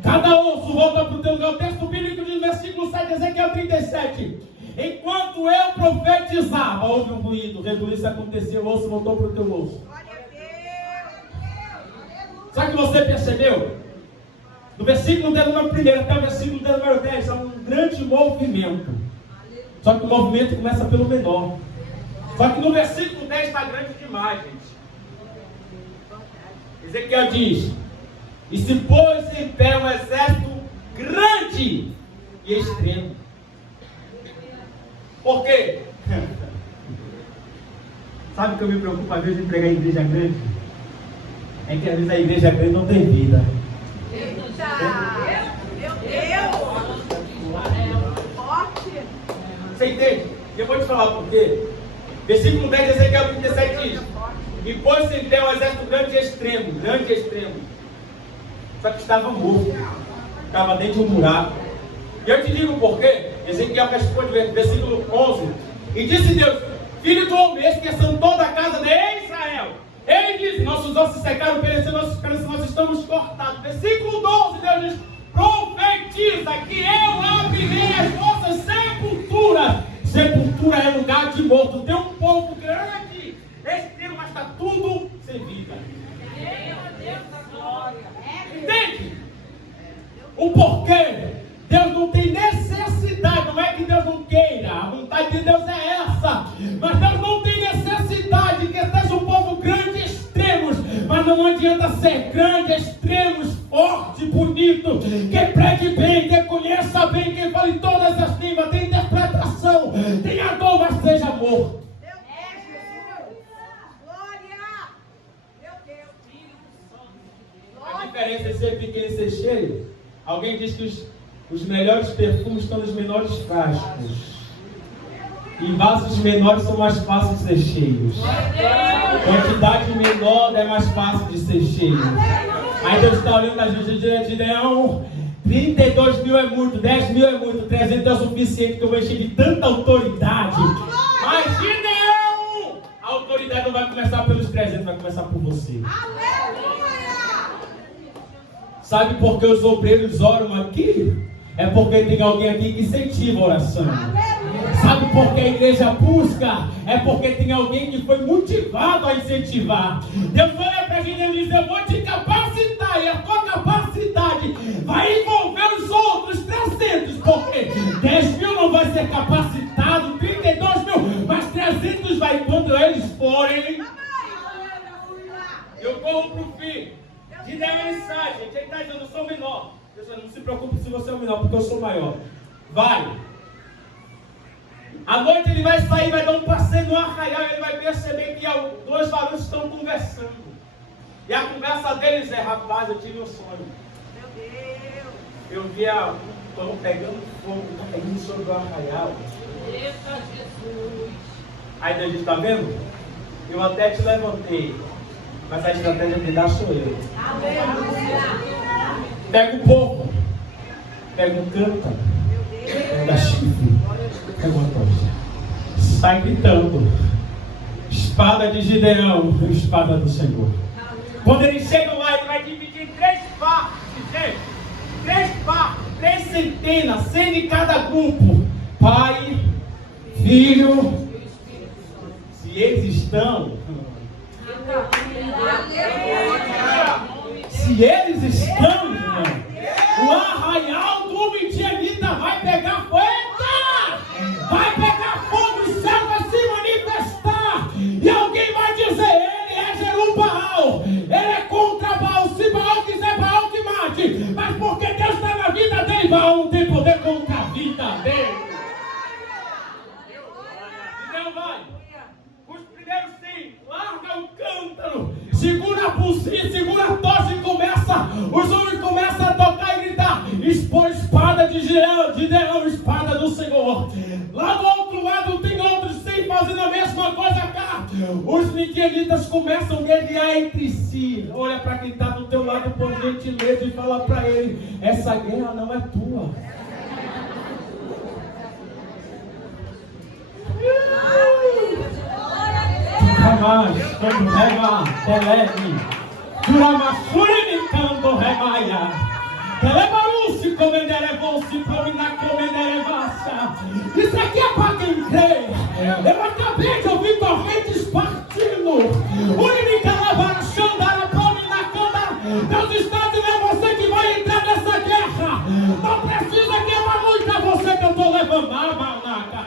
Cada osso volta para o teu lugar. O texto bíblico diz no versículo 7, Ezequiel 37. Enquanto eu profetizava, houve um ruído, rebuliço aconteceu, o osso voltou para o teu osso. Sabe o que você percebeu? Do versículo de número 1 até o versículo de número 10, há um grande movimento. Só que o movimento começa pelo menor. Só que no versículo 10 está grande demais, gente. Ezequiel diz: e se pôs em pé um exército grande e extremo. Por quê? Sabe o que eu me preocupo às vezes em pregar em igreja grande? É que às vezes a igreja grande não tem vida. Meu Deus! Forte! Você entende? Eu vou te falar por quê. Versículo 10 de Ezequiel 37 diz: e pôs-se em pé um exército grande e extremo. Só que estava morto, estava dentro de um buraco. E eu te digo por quê. Ezequiel responde, versículo 11: e disse Deus: filho do homem, esqueçam toda a casa de Israel. Ele diz: nossos ossos secaram, pereceram, nossos cabeças, nós estamos cortados. Versículo 12, Deus diz: profetiza que eu abrirei as vossas sepulturas. Sepultura é lugar de morto. Tem um povo grande, extremo, mas está tudo sem vida. Entende? O porquê? Deus não tem necessidade. Não é que Deus não queira. A vontade de Deus é essa. Mas Deus não tem necessidade que seja um povo grande e extremos. Mas não adianta ser grande, extremos, forte, bonito, que pregue bem, que conheça bem, que fale todas as línguas, tem interpretação, tenha dor, mas seja morto. A diferença é ser pequeno e ser cheio. Alguém diz que os melhores perfumes estão nos menores frascos. E vasos menores são mais fáceis de ser cheios. Quantidade menor é mais fácil de ser cheio. Aí Deus está olhando a gente de Gideão. 32 mil é muito, 10 mil é muito, 300 é o suficiente que eu vou encher de tanta autoridade. Mas Gideão, a autoridade não vai começar pelos 300, vai começar por você. Sabe por que os obreiros oram aqui? É porque tem alguém aqui que incentiva a oração. Sabe por que a igreja busca? É porque tem alguém que foi motivado a incentivar. Deus olha para a gente e diz: eu vou te capacitar. E a tua capacidade vai envolver os outros 300. Porque 10 mil não vai ser capacitado, 32 mil, mas 300 vai quando eles forem. Eu corro para o fim. De dar mensagem, gente. Ele está dizendo: eu sou o menor. Deus, não se preocupe se você é o menor, porque eu sou maior. Vai. À noite ele vai sair, vai dar um passeio no arraial, e ele vai perceber que dois varões estão conversando. E a conversa deles é: rapaz, eu tive um sonho. Meu Deus! Eu vi a pão pegando fogo, caindo sobre o arraial. Eita Jesus! Aí Deus diz: tá vendo? Eu até te levantei, mas a estratégia de dar sou eu. Aleluia! Pega o povo, pega o canta, pega chifre, pega uma tocha, sai gritando: espada de Gideão, espada do Senhor. Quando eles chegam lá, ele vai dividir em 3 partes, gente. 3 partes. 3 centenas, 100 de cada grupo. Pai, Filho, se eles estão, irmão, o arraial do midianita vai pegar fogo. Vai pegar fogo, o céu vai se manifestar. E alguém vai dizer, ele é Jerubbaal, ele é contra Baal. Se Baal quiser, Baal que mate. Mas porque Deus está na vida dele, Baal não tem poder contra a vida dele. Então vai. Os primeiros 100, larga o cântaro, segura a pulsinha, segura a tocha e começa. Os homens começam a tocar e gritar: expor espada de Gideão, espada do Senhor. Lá do outro lado tem outros 100 fazendo a mesma coisa cá. Os midianitas começam a guerrear entre si. Olha para quem está do teu lado por gentileza e fala para ele: essa guerra não é tua. Jamais, quando rema, televe, Duramachuri, canto remaia, Telebarusi, comenderevonsi, comenderevassa. Isso aqui é para quem crê. Eu acabei de ouvir correntes partindo. Única lavara, xandara, pominacanda. Deus está dizendo: é você que vai entrar nessa guerra. Não precisa queimar muito, é você que eu estou levando. Manaca.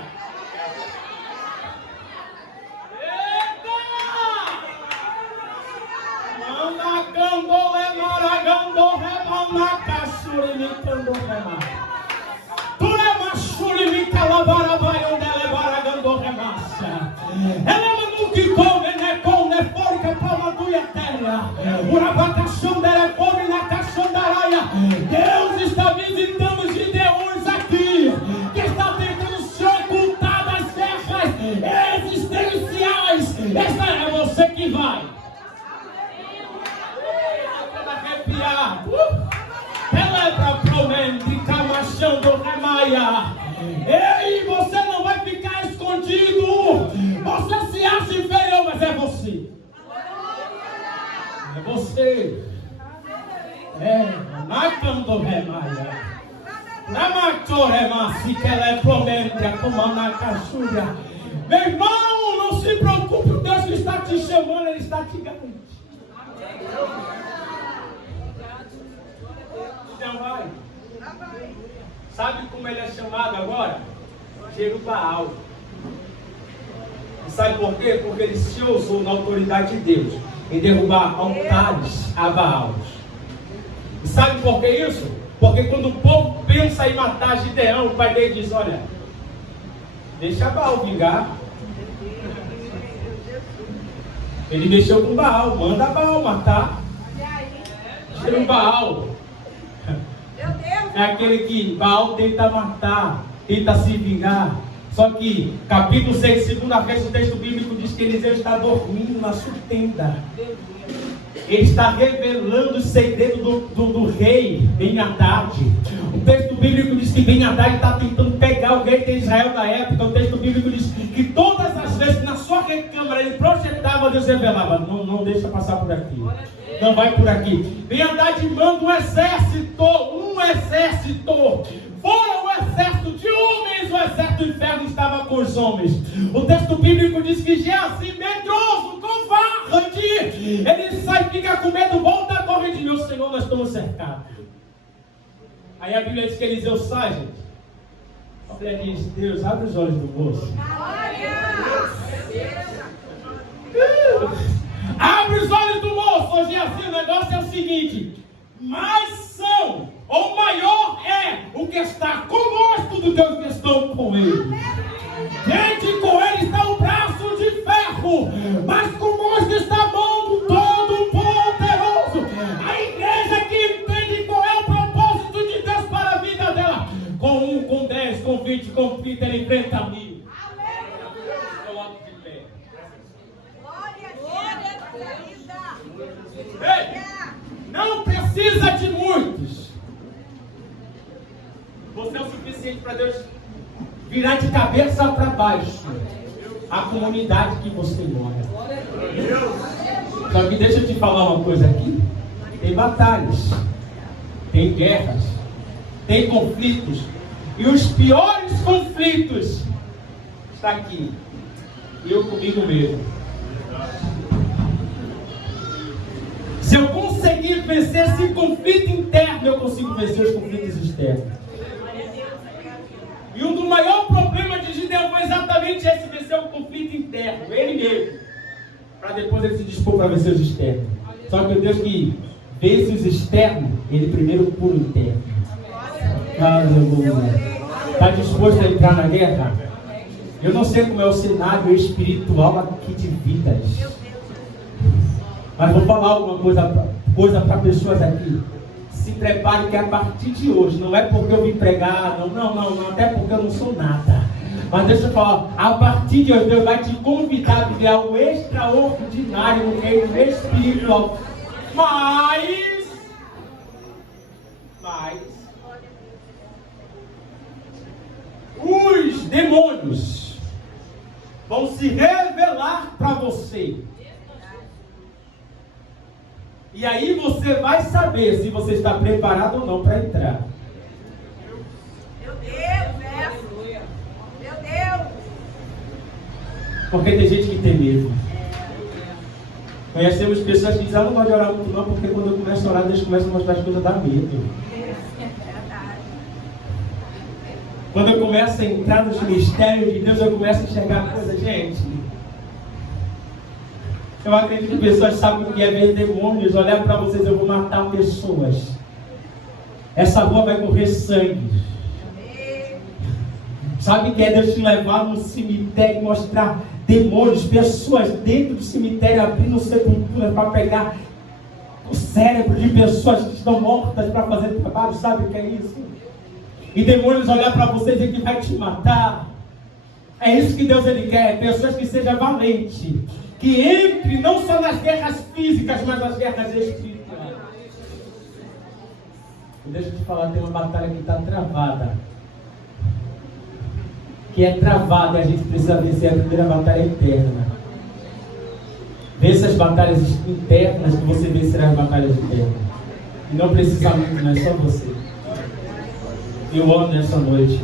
Deus está visitando Gideões aqui, que está tentando se ocultar das guerras existenciais. Essa é você que vai. Celebra promente, camachão do remaia. Ei, você não vai ficar escondido. Você se acha inferior, mas é você. É você. Nakando remaia. Namato remasi, que ela é promente, a comanda caçulha. Meu irmão, não se preocupe, o Deus que está te chamando, Ele está te garantindo. Vai. Sabe como ele é chamado agora? Jerubbaal. E sabe por quê? Porque ele se ousou na autoridade de Deus em derrubar altares a Baal. E sabe por que isso? Porque quando o povo pensa em matar Gideão, o pai dele diz: olha, deixa Baal vingar. Ele mexeu com Baal, manda Baal matar. Jerubbaal é aquele que Baal tenta matar, tenta se vingar. Só que, capítulo 6, segunda vez, o texto bíblico diz que Eliseu está dormindo na sua tenda. Ele está revelando o segredo do rei Ben-Hadad. O texto bíblico diz que Ben-Hadad está tentando pegar o rei de Israel da época. O texto bíblico diz que todas as vezes que na sua recâmara ele projetava, Deus revelava: não deixa passar por aqui. Não vai por aqui. Ben-Hadad manda um exército. Fora o exército de homens, o exército do inferno estava com os homens. O texto bíblico diz que Geazi, medroso, covarde, ele sai, fica com medo, volta a correr de meu Senhor, nós estamos cercados. Aí a Bíblia diz que Eliseu sai, gente. A Bíblia diz: Deus, abre os olhos do moço. Abre os olhos do moço. Hoje assim, o negócio é o seguinte: mais são, ou maior é o que está conosco do que os que estão com ele. Gente, com ele está um braço de ferro, mas conosco está a mão do Todo-Poderoso. A igreja que entende qual é o propósito de Deus para a vida dela, com 1, com 10, com 20, com 30, ele enfrenta 1000. Ei, não precisa de muitos. Você é o suficiente para Deus virar de cabeça para baixo a comunidade que você mora. Só que deixa eu te falar uma coisa aqui. Tem batalhas, tem guerras, tem conflitos. E os piores conflitos está aqui. Eu comigo mesmo. Se eu conseguir vencer esse conflito interno, eu consigo vencer os conflitos externos. E um dos maiores problemas de Gideão foi exatamente esse: vencer o conflito interno, ele mesmo. Para depois ele se dispor para vencer os externos. Só que o Deus que vence os externos, ele primeiro cura o interno. Aleluia. Está disposto a entrar na guerra? Eu não sei como é o cenário espiritual aqui de vidas, mas vou falar alguma coisa para pessoas aqui. Se prepare que a partir de hoje, não é porque eu vim pregar, não, até porque eu não sou nada. Mas deixa eu falar, a partir de hoje Deus vai te convidar a viver algo extraordinário no reino espiritual. Mas os demônios vão se revelar para você. E aí você vai saber se você está preparado ou não para entrar. Meu Deus, meu Deus. Porque tem gente que tem medo. Conhecemos pessoas que dizem: eu não gosto de orar muito não, porque quando eu começo a orar, Deus começa a mostrar as coisas, dá medo. Quando eu começo a entrar nos mistérios de Deus, eu começo a enxergar coisas, gente. Eu acredito que pessoas sabem o que é ver demônios. Olhar para vocês, eu vou matar pessoas. Essa rua vai correr sangue. Sabe o que é Deus te levar no cemitério e mostrar demônios, pessoas dentro do cemitério abrindo sepulturas para pegar o cérebro de pessoas que estão mortas para fazer trabalho? Sabe o que é isso? E demônios olhar para você e dizer que vai te matar. É isso que Deus ele quer. Pessoas que sejam valentes, que entre não só nas guerras físicas, mas nas guerras espirituais. E deixa eu te falar, tem uma batalha que está travada. Que é travada e a gente precisa vencer a primeira batalha interna. Vença as batalhas internas que você vencerá as batalhas internas. E não precisa muito, não é só você. Eu amo nessa noite.